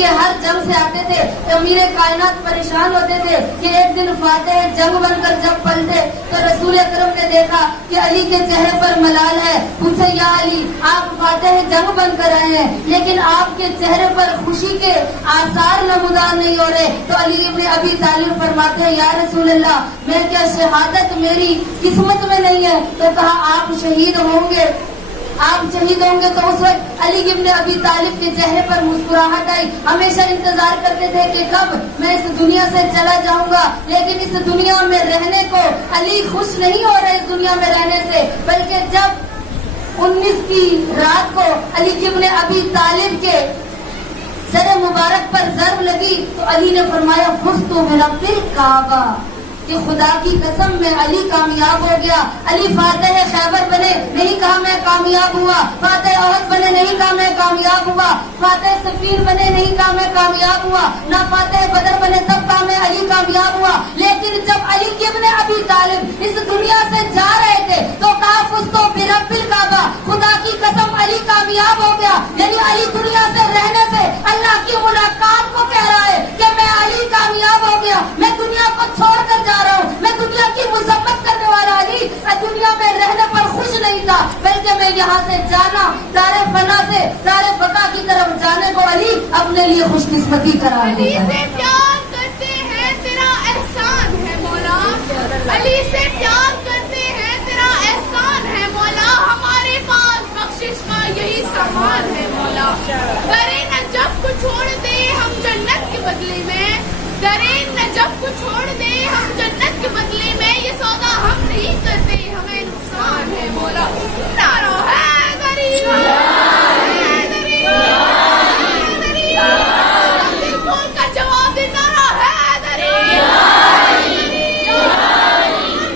لیے ہر جنگ سے آتے تھے. امیر کائنات پریشان ہوتے تھے کہ ایک دن فاتح جنگ بن کر جب پلٹے تو رسول اکرم نے دیکھا کہ علی کے چہرے پر ملال ہے. پوچھے یا علی آپ فاتح جنگ بن کر آئے ہیں لیکن آپ کے چہرے پر خوشی کے آثار نمودار نہیں ہو رہے. تو علی ابن ابی طالب فرماتے ہیں یا رسول اللہ میں کیا شہادت میری قسمت میں نہیں ہے؟ تو کہا آپ شہید ہوں گے. آپ شہید ہوں گے. تو اس وقت علی ابن ابی طالب کے چہرے پر مسکراہٹ آئی. ہمیشہ انتظار کرتے تھے کہ کب میں اس دنیا سے چلا جاؤں گا, لیکن اس دنیا میں رہنے کو علی خوش نہیں ہو رہے اس دنیا میں رہنے سے. بلکہ جب 19 کی رات کو علی ابن ابی طالب کے سر مبارک پر ضرب لگی تو علی نے فرمایا فزت برب الکعبہ, کہ خدا کی قسم میں علی کامیاب ہو گیا. علی فاتح خیبر بنے, نہیں کہا میں کامیاب ہوا. فاتح احد بنے, نہیں کہا میں کامیاب ہوا. فاتح صفین بنے, نہیں کہا میں کامیاب ہوا. نہ فاتح بدر بنے, تب کہا میں علی کامیاب ہوا. لیکن جب علی ابن ابی طالب اس دنیا سے جا رہے تھے تو کہا فزت برب الکعبہ, خدا کی قسم علی کامیاب ہو گیا. یعنی علی دنیا سے رہنے سے اللہ کی ملاقات کو کہہ رہا ہے کہ میں علی کامیاب ہو گیا. میں دنیا کو چھوڑ کر جا رہا ہوں. میں دنیا کی مذمت کرنے والا علی دنیا میں رہنے پر خوش نہیں تھا, بلکہ میں یہاں سے جانا دار فنا سے دار بقا کی طرف جانے کو علی اپنے لیے خوش قسمتی قرار دیتا ہے. علی سے پیار کرتے ہیں تیرا احسان ہے مولا, علی سے پیار کرتے ہیں تیرا احسان ہے مولا. ہمارے پاس بخشش کا یہی سامان ہے مولا. درے نجف کو چھوڑ دے ہم جنت کے بدلے میں, درے نجف کو چھوڑ دے ہم جنت کے بدلے میں, یہ سودا ہم نہیں کرتے ہمیں نقصان ہے مولا. نعرہ حیدری حیدری حیدری, دل کھول کر جواب دے نعرہ حیدری حیدری.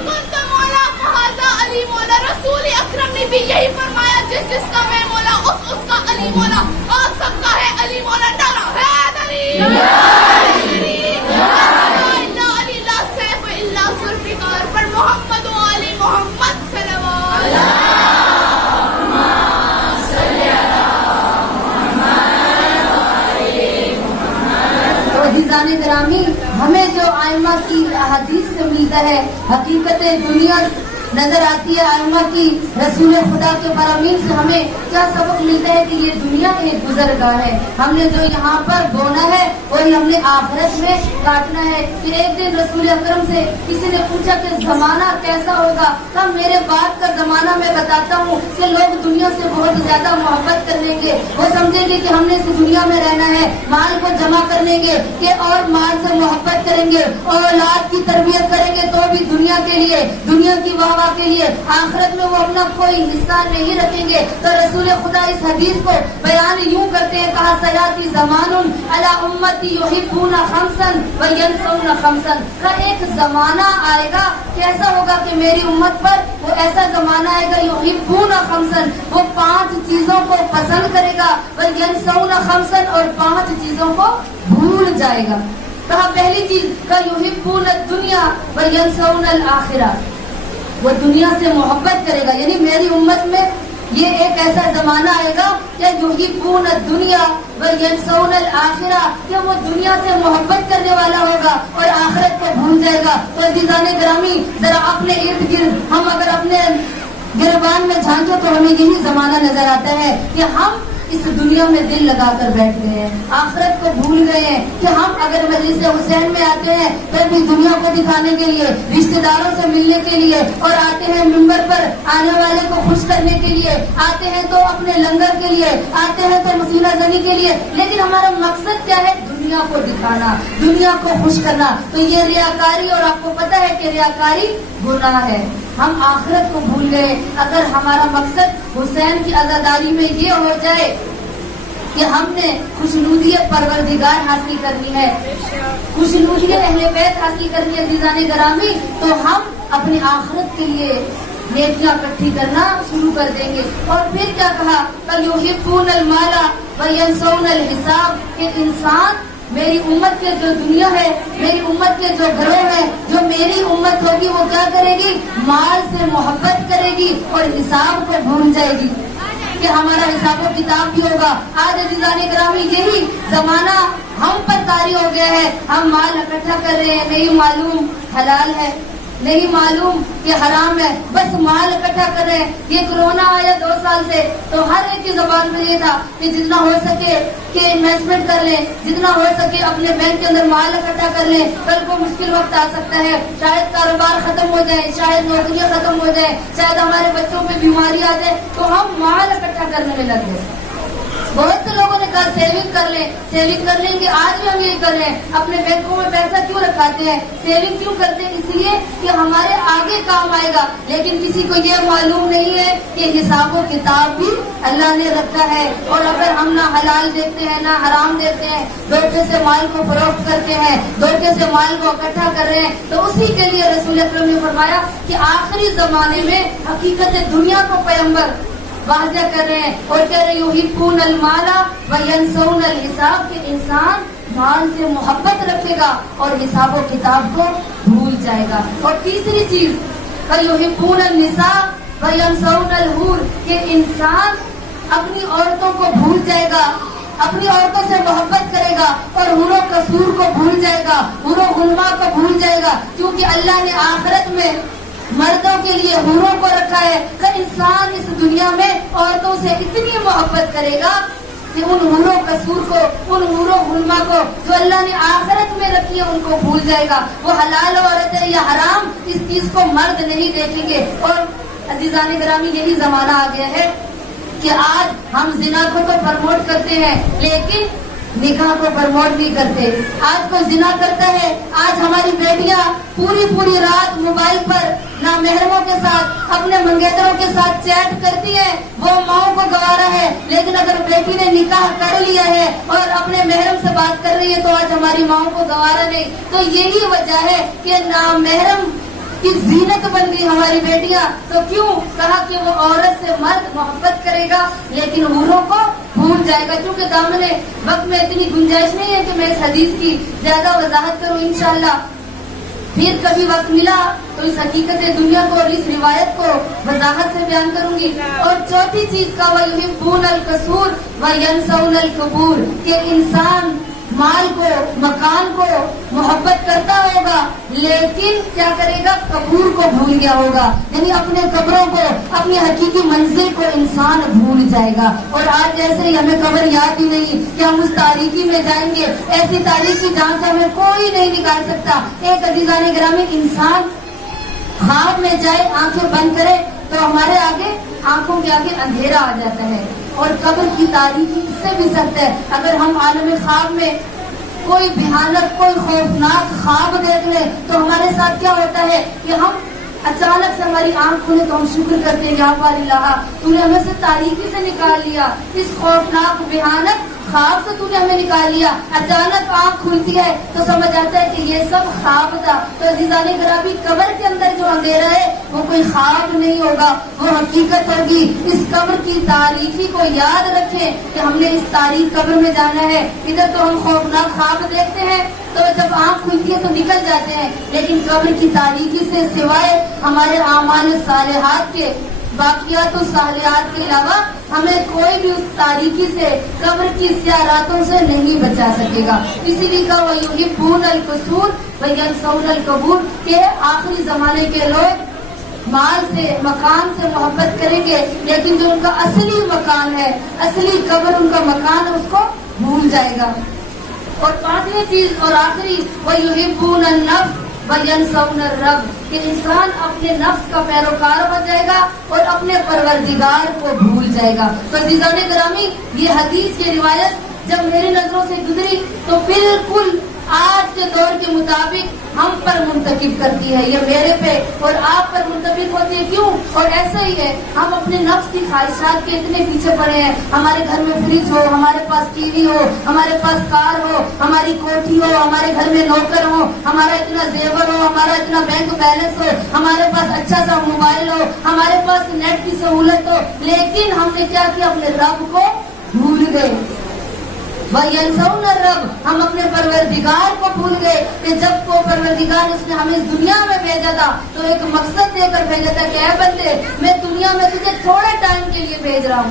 کنت مولا فہذا علی مولا. رسول اکرم نے بھی یہی فرمایا جس جس کا میں مولا اس کا علی مولا. آپ سب کا ہے علی مولا. نعرہ حیدری پر محمد و علی محمد صلوات. تو عزیزان گرامی, ہمیں جو ائمہ کی احادیث سے ملتا ہے حقیقت دنیا نظر آتی ہے ائمہ کی, رسول خدا کے فرامین سے ہمیں کیا سبق ملتا ہے کہ یہ دنیا ایک گزرگاہ ہے. ہم نے جو یہاں پر بونا ہے وہی ہم نے آخرت میں کاٹنا ہے. پھر ایک دن رسول اکرم سے کسی نے پوچھا کہ زمانہ کیسا ہوگا. تب میرے بعد کا زمانہ میں بتاتا ہوں کہ لوگ دنیا سے بہت زیادہ محبت کر لیں گے. وہ سمجھیں گے کہ ہم نے اس دنیا میں رہنا ہے, مال کو جمع کر لیں گے کہ اور مال سے محبت کریں گے, اور اولاد کی تربیت کریں گے تو بھی دنیا کے لیے, دنیا کی واہ کے لیے. آخرت میں وہ اپنا کوئی حصہ نہیں رکھیں گے. تو رسول خدا اس حدیث کو بیان یوں کرتے ہیں, کہا سیاتی زمان علی امتی یحبون خمسا وینسون خمسا. کا ایک زمانہ آئے گا, کیسا ہوگا کہ میری امت پر وہ ایسا زمانہ آئے گا یحبون خمسا, وہ 5 چیزوں کو پسند کرے گا, وینسون خمسا, اور 5 چیزوں کو بھول جائے گا. کہا پہلی چیز کا یحبون الدنیا وینسون الآخرہ, وہ دنیا سے محبت کرے گا. یعنی میری امت میں یہ ایک ایسا زمانہ آئے گا کہ یحبون الدنیا وینسون الآخرہ, کہ وہ دنیا سے محبت کرنے والا ہوگا اور آخرت کو بھول جائے گا. تو عزیزان گرامی, ذرا اپنے ارد گرد ہم اگر اپنے گریبان میں جھانکیں تو ہمیں یہی زمانہ نظر آتا ہے کہ ہم اس دنیا میں دل لگا کر بیٹھ گئے ہیں, آخرت کو بھول گئے ہیں. کہ ہم اگر مجلس حسین میں آتے ہیں تو بھی دنیا کو دکھانے کے لیے, رشتہ داروں سے ملنے کے لیے, اور آتے ہیں ممبر پر آنے والے کو خوش کرنے کے لیے, آتے ہیں تو اپنے لنگر کے لیے, آتے ہیں تو مسینہ زنی کے لیے, لیکن ہمارا مقصد کیا ہے؟ دنیا کو دکھانا, دنیا کو خوش کرنا. تو یہ ریاکاری, اور آپ کو پتا ہے کہ ریاکاری گناہ ہے. ہم آخرت کو بھول گئے. اگر ہمارا مقصد حسین کی عزاداری میں یہ ہو جائے کہ ہم نے خوشنودی پروردگار حاصل کرنی ہے, خوشنودی اہل بیت حاصل کرنی ہے عزیزان گرامی, تو ہم اپنی آخرت کے لیے نیکیاں اکٹھی کرنا شروع کر دیں گے. اور پھر کیا کہا؟ یحبون المال وینسون الحساب, کہ انسان میری امت کے جو دنیا ہے, میری امت کے جو گروہ ہے, جو میری امت ہوگی وہ کیا کرے گی؟ مال سے محبت کرے گی اور حساب کو بھول جائے گی. کہ ہمارا حساب و کتاب بھی ہوگا. آج عزیزان گرامی یہی زمانہ ہم پر طاری ہو گیا ہے. ہم مال اکٹھا کر رہے ہیں, نہیں معلوم حلال ہے, نہیں معلوم کہ حرام ہے, بس مال اکٹھا کر رہے ہیں. یہ کورونا آیا 2 سال سے تو ہر ایک کی زبان میں یہ تھا کہ جتنا ہو سکے کہ انویسٹمنٹ کر لیں, جتنا ہو سکے اپنے بینک کے اندر مال اکٹھا کر لیں. کل کو مشکل وقت آ سکتا ہے, شاید کاروبار ختم ہو جائے, شاید نوکریاں ختم ہو جائے, شاید ہمارے بچوں پہ بیماری آ جائے, تو ہم مال اکٹھا کرنے میں لگے. بہت سے لوگوں نے کہا سیونگ کر لیں, سیونگ کر لیں گے. آج بھی ہم یہی کر رہے ہیں. اپنے بینکوں میں پیسہ کیوں رکھاتے ہیں, سیونگ کیوں کرتے ہیں؟ اس لیے کہ ہمارے آگے کام آئے گا. لیکن کسی کو یہ معلوم نہیں ہے کہ حساب و کتاب بھی اللہ نے رکھا ہے. اور اگر ہم نہ حلال دیکھتے ہیں نہ حرام دیکھتے ہیں, دھوکے سے مال کو فروخت کرتے ہیں, دھوکے سے مال کو اکٹھا کر رہے ہیں, تو اسی کے لیے رسول اکرم نے فرمایا کہ آخری زمانے میں حقیقت دنیا کو پیغمبر واضح کر رہے ہیں اور کہہ رہے یحبون المال وینسون الحساب, کہ انسان مال سے محبت رکھے گا اور حساب و کتاب کو بھول جائے گا. اور تیسری چیز یحبون النساء وینسون الحور, کہ انسان اپنی عورتوں کو بھول جائے گا, اپنی عورتوں سے محبت کرے گا اور حور و قصور کو بھول جائے گا, حور و غلما کو بھول جائے گا. کیونکہ اللہ نے آخرت میں مردوں کے لیے حوروں کو رکھا ہے. کہ انسان اس دنیا میں عورتوں سے اتنی محبت کرے گا کہ ان حور و قصور کو, ان حور و غلما کو جو اللہ نے آخرت میں رکھی ہے ان کو بھول جائے گا. وہ حلال عورت ہے یا حرام, اس چیز کو مرد نہیں دیکھیں گے. اور عزیزان گرامی یہی زمانہ آ گیا ہے کہ آج ہم زنا کو تو پروموٹ کرتے ہیں لیکن نکاح کو پروموٹ نہیں کرتے. آج کوئی زنا کرتا ہے, آج ہماری بیٹیاں پوری رات موبائل پر نامحرموں کے ساتھ, اپنے منگیتروں کے ساتھ چیٹ کرتی ہیں. وہ ماؤں کو گوارا ہے, لیکن اگر بیٹی نے نکاح کر لیا ہے اور اپنے محرم سے بات کر رہی ہے تو آج ہماری ماؤں کو گوارا نہیں. تو یہی وجہ ہے کہ نامحرم کی زینت بن گئی ہماری بیٹیاں. تو کیوں کہا کہ وہ عورت سے مرد محبت کرے گا لیکن حوروں کو بھول جائے گا. کیونکہ دامن وقت میں اتنی گنجائش نہیں ہے کہ میں اس حدیث کی زیادہ وضاحت کروں. انشاءاللہ پھر کبھی وقت ملا تو اس حقیقت دنیا کو اور اس روایت کو وضاحت سے بیان کروں گی. اور چوتھی چیز کا وَيُحِبُّونَ الْقُصُورَ وَيَنْسَوْنَ الْقُبُورَ, کہ انسان مال کو, مکان کو محبت کرتا ہوگا لیکن کیا کرے گا, قبور کو بھول گیا ہوگا. یعنی اپنے قبروں کو, اپنی حقیقی منزل کو انسان بھول جائے گا. اور آج جیسے ہی ہمیں قبر یاد ہی نہیں کہ ہم اس تاریکی میں جائیں گے, ایسی تاریکی جہاں سے ہمیں کوئی نہیں نکال سکتا. ایک عزیزان گرامی, انسان خواب میں جائے, آنکھیں بند کرے تو ہمارے آگے, آنکھوں کے آگے اندھیرا آ جاتا ہے. اور قبر کی تاریکی اس سے بھی سخت ہے. اگر ہم عالم خواب میں کوئی بھیانک, کوئی خوفناک خواب دیکھ لیں تو ہمارے ساتھ کیا ہوتا ہے کہ ہم اچانک سے ہماری آنکھ کھلے تو ہم شکر کرتے ہیں, یا اللہ تو نے ہمیں سے تاریکی سے نکال لیا, اس خوفناک بھیانک خواب سے تو نے ہمیں نکال لیا. اچانک آنکھ کھلتی ہے تو سمجھ آتا ہے کہ یہ سب خواب تھا. تو عزیزان گرامی, قبر کے اندر جو اندھیرا ہے وہ کوئی خواب نہیں ہوگا, وہ حقیقت ہوگی. اس قبر کی تاریکی کو یاد رکھیں کہ ہم نے اس تاریخ قبر میں جانا ہے. ادھر تو ہم خوفناک خواب دیکھتے ہیں تو جب آنکھ کھلتی ہے تو نکل جاتے ہیں, لیکن قبر کی تاریکی سے سوائے ہمارے اعمال صالحات کے, باقیات و صالحات کے علاوہ ہمیں کوئی بھی اس تاریکی سے, قبر کی سیاہ راتوں سے نہیں بچا سکے گا. اسی لیے کہا وَيُحِبُّونَ الْقُصُورَ وَيَنْسَوْنَ الْقُبُورَ, کہ آخری زمانے کے لوگ مال سے, مکان سے محبت کریں گے لیکن جو ان کا اصلی مکان ہے, اصلی قبر ان کا مکان ہے, اس کو بھول جائے گا. اور پانچویں چیز اور آخری وَيُحِبُّونَ النَّفْسَ وَيَنْسَوْنَ الرَّبَّ, کہ انسان اپنے نفس کا پیروکار ہو جائے گا اور اپنے پروردگار کو بھول جائے گا. تو عزیزان گرامی, یہ حدیث کی روایت جب میری نظروں سے گزری تو بالکل آج کے دور کے مطابق ہم پر منتخب کرتی ہے, یہ میرے پہ اور آپ پر منتخب ہوتی ہے. کیوں؟ اور ایسا ہی ہے, ہم اپنے نفس کی خواہشات کے اتنے پیچھے پڑے ہیں. ہمارے گھر میں فریج ہو, ہمارے پاس ٹی وی ہو, ہمارے پاس کار ہو, ہماری کوٹھی ہو, ہمارے گھر میں نوکر ہو, ہمارا اتنا زیور ہو, ہمارا اتنا بینک بیلنس ہو, ہمارے پاس اچھا سا موبائل ہو, ہمارے پاس نیٹ کی سہولت ہو, لیکن ہم نے کیا کیا, اپنے رب کو بھول گئے. وَيَنْسَوْنَ الرَّبَّ, ہم اپنے پروردگار کو بھول گئے. کہ جب کو پروردگار اس نے ہمیں اس دنیا میں بھیجا تھا تو ایک مقصد دے کر بھیجا تھا کہ اے بندے, میں دنیا میں تجھے تھوڑے ٹائم کے لیے بھیج رہا ہوں,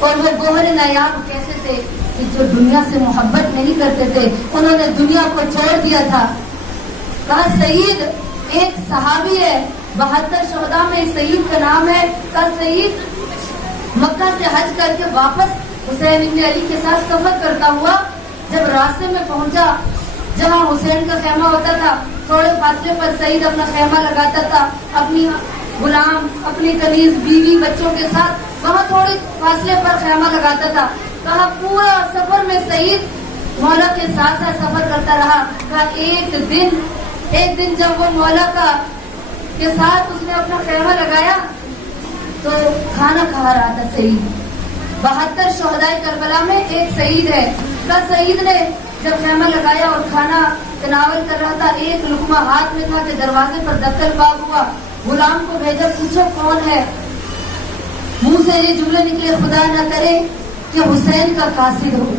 اور وہ گوہر نایاب کیسے تھے کہ جو دنیا سے محبت نہیں کرتے تھے انہوں نے دنیا کو چھوڑ دیا تھا. کہا سعید ایک صحابی ہے, 72 شہداء میں سعید کا نام ہے. کہا سعید مکہ سے حج کر کے واپس حسین ابن علی کے ساتھ سفر کرتا ہوا جب راستے میں پہنچا جہاں حسین کا خیمہ ہوتا تھا, تھوڑے فاصلے پر سعید اپنا خیمہ لگاتا تھا اپنی غلام, اپنی کنیز, بیوی, بچوں کے ساتھ وہاں تھوڑے فاصلے پر خیمہ لگاتا تھا. کہا پورا سفر میں سعید مولا کے ساتھ ساتھ سفر کرتا رہا. کہا ایک دن جب وہ مولا کے ساتھ اس نے اپنا خیمہ لگایا تو کھانا کھا رہا تھا سعید. 72 شہدائے کربلا میں ایک سعید ہے. کہا سعید نے جب خیمہ لگایا اور کھانا تناول کر رہا تھا, ایک لقمہ ہاتھ میں تھا کہ دروازے پر دستک باب ہوا. غلام کو بھیجا, پوچھو کون ہے. منہ سے یہ جملے نکلے, خدا نہ کرے کہ حسین کا قاصد ہو.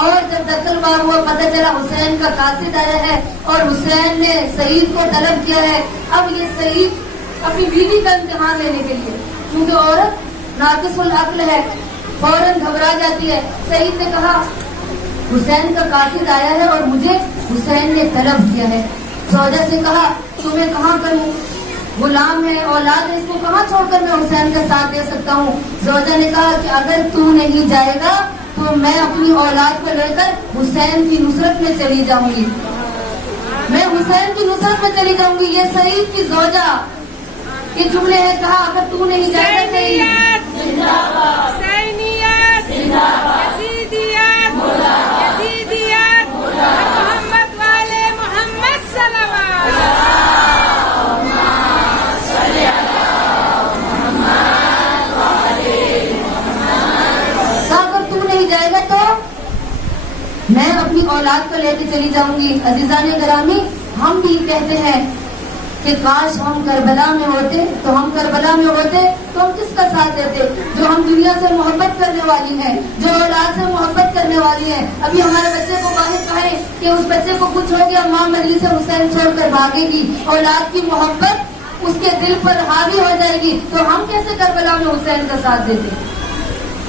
اور جب دستک باب ہوا پتہ چلا حسین کا قاصد آیا ہے اور حسین نے سعید کو طلب کیا ہے. اب یہ سعید اپنی بیوی کا امتحان لینے کے لیے, کیونکہ عورت ناقص العقل ہے, فوراً گھبرا جاتی ہے. سعید نے کہا حسین کا قاصد آیا ہے اور مجھے حسین نے طلب کیا ہے. زوجہ سے کہا تمہیں کہاں کروں, غلام ہے, اولاد ہے, اس کو کہاں چھوڑ کر میں حسین کا ساتھ دے سکتا ہوں. زوجہ نے کہا کہ اگر تو نہیں جائے گا تو میں اپنی اولاد کو لے کر حسین کی نصرت میں چلی جاؤں گی, میں حسین کی نصرت میں چلی جاؤں گی. یہ سعید کی زوجہ کے جملے ہیں. کہا اگر تو نہیں جائے گا محمد والے محمد اگر تو نہیں جائے گا تو میں اپنی اولاد کو لے کے چلی جاؤں گی. عزیزان گرامی, ہم بھی کہتے ہیں کہ کاش ہم کربلا میں ہوتے تو ہم کس کا ساتھ دیتے. جو ہم دنیا سے محبت کرنے والی ہیں, جو اولاد سے محبت کرنے والی ہیں. ابھی ہمارے بچے کو باہر کہیں کہ اس بچے کو کچھ ہو گیا, ماں مجلس سے حسین چھوڑ کر بھاگے گی, اولاد کی محبت اس کے دل پر حاوی ہو جائے گی. تو ہم کیسے کربلا میں حسین کا ساتھ دیتے.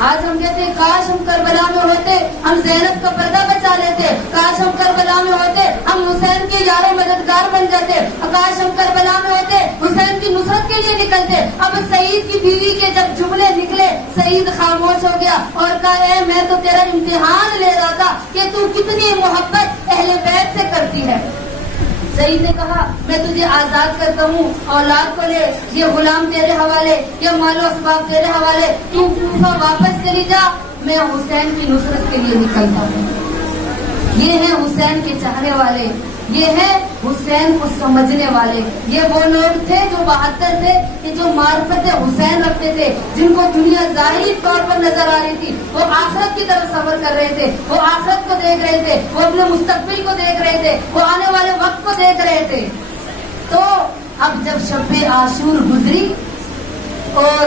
آج ہم کہتے ہیں کاش ہم کربلا میں ہوتے, ہم زینب کا پردہ بچا لیتے. کاش ہم کربلا میں ہوتے, ہم حسین کے یار و مددگار بن جاتے. کاش ہم کربلا میں ہوتے, حسین کی نصرت کے لیے نکلتے. اب سعید کی بیوی کے جب جملے نکلے, سعید خاموش ہو گیا اور کہا اے میں تو تیرا امتحان لے رہا تھا کہ تو کتنی محبت اہل بیت سے کرتی ہے. سعید نے کہا میں تجھے آزاد کرتا ہوں, اولاد کو لے, یہ غلام تیرے حوالے, یہ مال و اسباب تیرے حوالے, تو کوفہ واپس چلی جا, میں حسین کی نصرت کے لیے نکلتا ہوں. یہ ہیں حسین کے چاہنے والے, یہ ہیں حسین کو سمجھنے والے. یہ وہ لوگ تھے جو 72 تھے کہ جو معرفت حسین رکھتے تھے, جن کو دنیا ظاہری طور پر نظر آ رہی تھی. وہ آخرت کی طرف سفر کر رہے تھے, وہ آخرت کو دیکھ رہے تھے, وہ اپنے مستقبل کو دیکھ رہے تھے, وہ آنے والے وقت کو دیکھ رہے تھے. تو اب جب شب عاشور گزری اور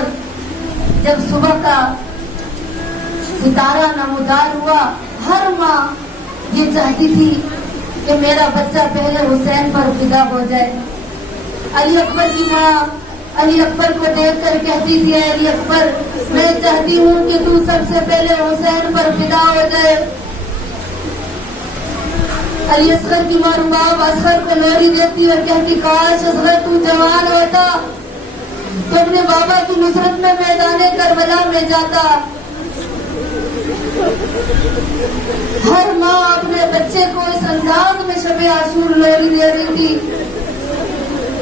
جب صبح کا ستارہ نمودار ہوا, ہر ماں یہ چاہتی تھی کہ میرا بچہ پہلے حسین پر فدا ہو جائے. علی اکبر کی ماں علی اکبر کو دیکھ کر کہتی تھی اے علی اکبر, میں چاہتی ہوں کہ تو سب سے پہلے حسین پر فدا ہو جائے. علی اصغر کی ماں رباب اصغر کو لوری دیتی اور کہتی کاش اصغر تو جوان ہوتا تو اپنے بابا کی نصرت میں میدان کربلا میں جاتا. ہر ماں اپنے بچے کو اس انداز میں شب عاشور لوری دے رہی تھی,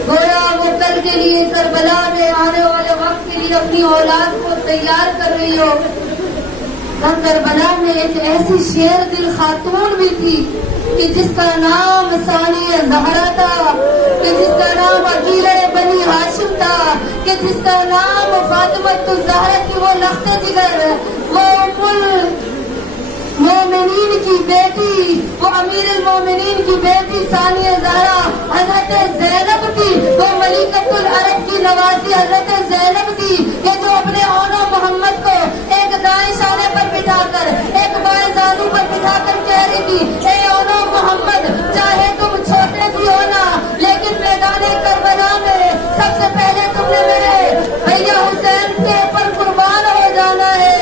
گویا وہ کل کے لیے کربلا میں آنے والے وقت کے لیے اپنی اولاد کو تیار کر رہی ہو. کربلا میں ایک ایسی شیر دل خاتون بھی تھی کہ جس کا نام ثانیہ زہرا تھا, کہ جس کا نام عقیلہ بنی ہاشم تھا, کہ جس کا نام فاطمۃ الزہرا کی وہ لخت جگر, وہ مومنین کی بیٹی, وہ امیر المومنین کی بیٹی ثانیہ زہرا حضرت زینب تھی. وہ ملکۃ العرب کی نوازی حضرت زینب تھی کہ جو اپنے اونو محمد کو ایک دائیں شانے پر بٹھا کر ایک بائیں زانو پر بٹھا کر کہہ رہی تھی اے اونو محمد, چاہے تم چھوٹے بھی ہونا لیکن میدان کربلا میں سب سے پہلے تم نے میرے بھیا حسین کے پر قربان ہو جانا ہے.